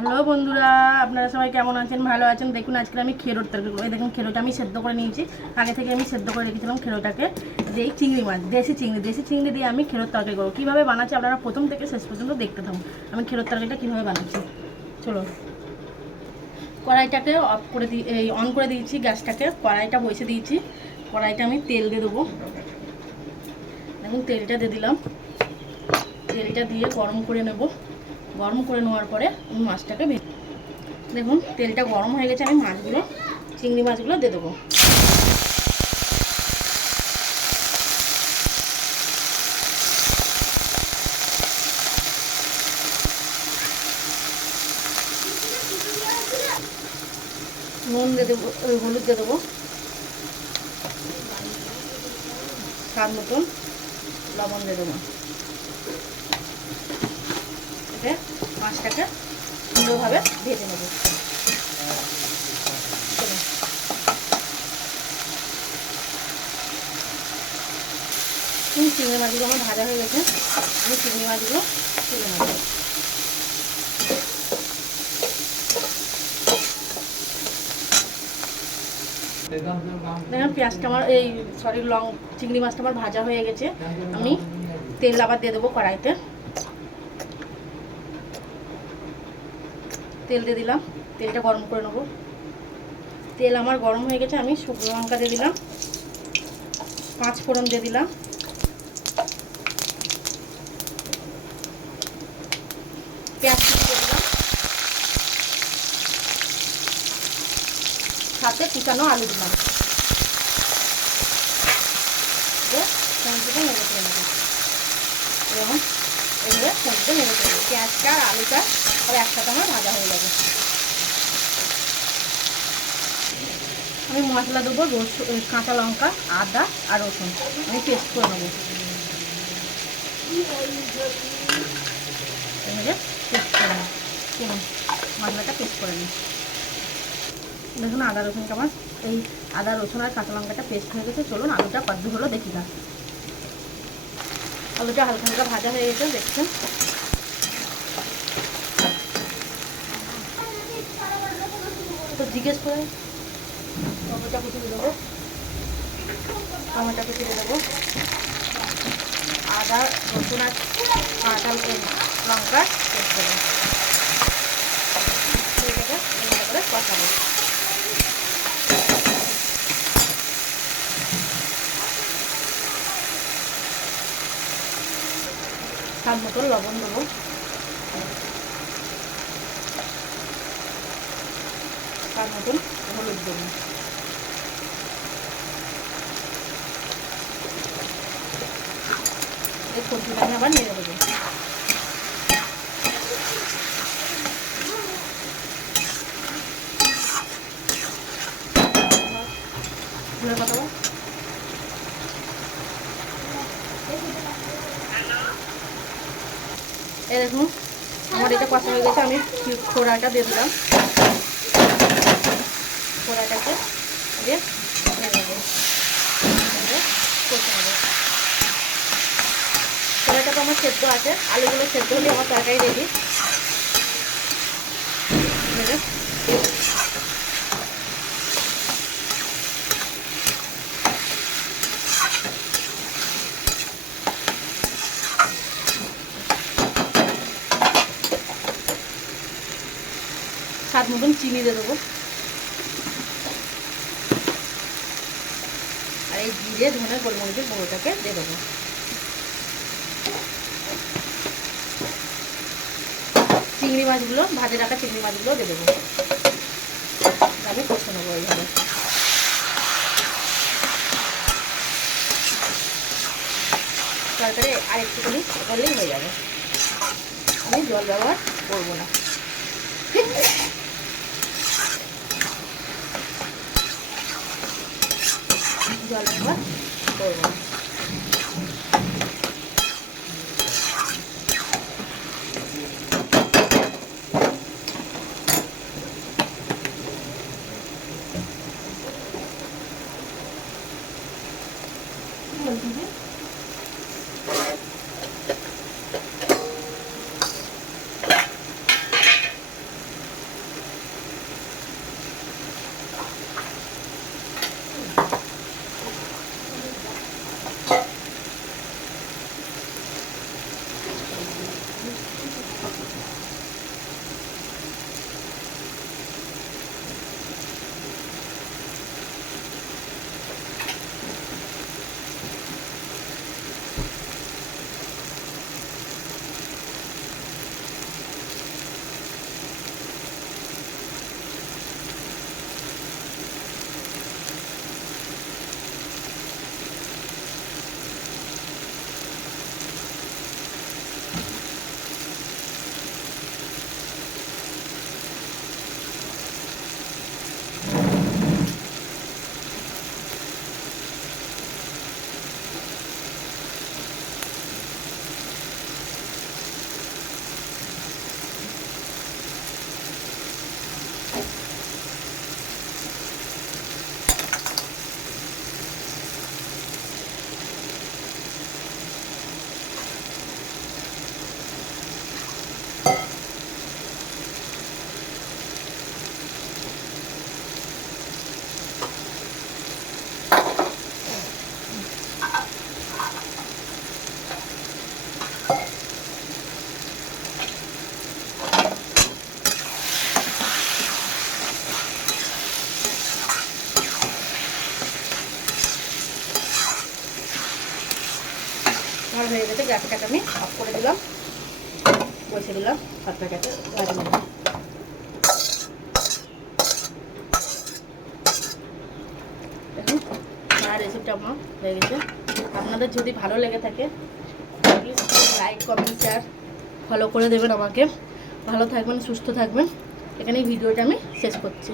Hello বন্ধুরা, আপনারা সবাই কেমন আছেন? ভালো আছেন? দেখুন আজকে আমি খেরোর তরকারি করবো। দেখুন খেরোটা আমি সেদ্ধ করে নিয়েছি। আগে থেকে আমি সেদ্ধ করে রেখেছিলাম খেরোটাকে। যে চিংড়ি মাছ, দেশি চিংড়ি দিয়ে আমি খেরোর তরকারি করবো। কীভাবে বানাচ্ছি আপনারা প্রথম থেকে শেষ পর্যন্ত দেখতে থাকুন। আমি খেরোর তরকারিটা কীভাবে বানাচ্ছি চলো। কড়াইটাকে অফ করে অন করে দিয়েছি গ্যাসটাকে। কড়াইটা বসে দিয়েছি। কড়াইটা আমি তেল দিয়ে দেবো। দেখুন তেলটা দিয়ে দিলাম। তেলটা দিয়ে গরম করে নেব। গরম করে নেওয়ার পরে আমি মাছটাকে দেখুন তেলটা গরম হয়ে গেছে। আমি চিংড়ি মাছগুলো দিয়ে দেবো। নুন দিয়ে দেবো, হলুদ দিয়ে দেবো, স্বাদ মতন লবণ দিয়ে দেবো। এতে মাছটাকে সুন্দরভাবে ভেজে নেব। চিংড়ি মাছগুলো আমার ভাজা হয়ে গেছে। আমি চিংড়ি মাছগুলো তুলে নেব। দেখুন পেঁয়াজটা আমার চিংড়ি মাছটা আমার ভাজা হয়ে গেছে। আমি তেল আবার দিয়ে দেবো কড়াইতে। তেল দিয়ে দিলাম। তেলটা গরম করে নেব। তেল আমার গরম হয়ে গেছে। আমি শুকনো লঙ্কা দিয়ে দিলাম, 5 ফোড়ন দিয়ে দিলাম, পেঁয়াজ দিয়ে দিলাম, সাথে কুচানো আলু দিলাম। সবজিটা নেড়ে করে নেব। এবং এগুলো সবজিটা নেড়ে করে নেব। পেঁয়াজটা আর আলুটা আর একসাথে আমার ভাজা হয়ে যাবে। আমি মশলা দেবো কাঁচা লঙ্কা, আদা আর রসুন আমি পেস্ট করে নেব। এভাবে পেস্ট করে নেব। মশলাটা পেস্ট করে নিই। দেখুন আদা রসুনটা আমার আদা রসুন আর কাঁচা লঙ্কাটা পেস্ট হয়ে গেছে। চলুন আলুটা কত হলো দেখি না। আলুটা হালকা হালকা ভাজা হয়ে গেছে দেখছেন। তো জিজ্ঞেস করে টমেটো কুচি দিয়ে দেবো। টমেটো কুচি দিয়ে দেবো। আদা রসুন আর কাঁচা লঙ্কা পেস্ট দেবো। এটাকে ভালো করে কষাবো। স্বাদ মতো লবণ দেবো। স্বাদ মতন হলুদ দেবো। এই সবজিটা আমি আবার নেড়ে দেবো। এই দেখুন আমার এটা কষা হয়ে গেছে। আমি খোড়াটা দিয়ে দিলাম। খোড়াটাকে দিয়ে নেড়ে দেবো। কষে নেবো। খোড়াটা তো আমার সেদ্ধ আছে। আলুগুলো সেদ্ধ হলে আমার তরকারি রেডি। স্বাদ মতন চিনি দিয়ে দেবো। আর এই জিরে ধনে গোলমরিচের গুঁড়োটাকে দিয়ে দেবো। চিংড়ি মাছগুলো ভাজে রাখা চিংড়ি মাছগুলো দিয়ে দেবো। আমি কষে নেবো এইভাবে। তরকারি আর একটুখানি করলেই হয়ে যাবে। আমি জল ব্যবহার করবো না। জল ব্যবহার করবো না। আমার হয়ে গেছে, গ্যাসটাকে আমি অফ করে দিলাম, বসে দিলাম পাতলাটাকে ভাজি নেব। দেখুন আমার রেসিপিটা আমার হয়ে গেছে। আপনাদের যদি ভালো লেগে থাকে please like comment share follow করে দেবেন আমাকে। ভালো থাকবেন, সুস্থ থাকবেন। এখানেই ভিডিওটা আমি শেষ করছি।